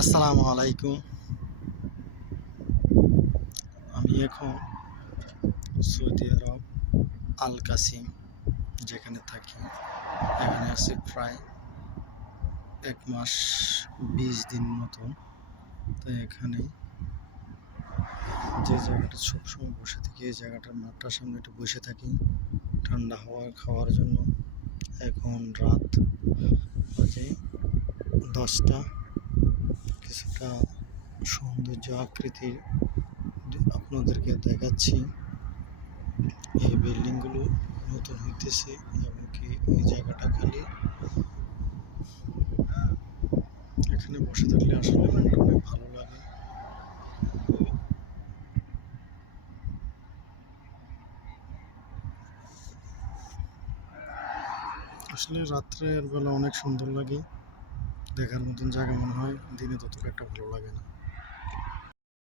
আসসালামু আলাইকুম। আমি এখন সৌদি আরব আল কাসিম যেখানে থাকি। এখানে আছে প্রায় ১ মাস ২০ দিন মতো। তো এখানে যে জায়গাটা সবসময় বসে থাকি, এই জায়গাটার মাঠটার সামনে একটু বসে থাকি ঠান্ডা হাওয়া খাওয়ার জন্য। এখন রাত বাজে ১০টা। কিছুটা সৌন্দর্য আকৃতির আপনাদেরকে দেখাচ্ছি। এই বিল্ডিংগুলো নতুন হইতেছে এবং কি এই জায়গাটা খালি। এখানে বসে থাকলে আসলে মনটা অনেক ভালো লাগে। আসলে রাত্রের বেলা অনেক সুন্দর লাগে, দেখার মতন জায়গা মনে হয়, দিনে ততটা একটা ভালো লাগে না।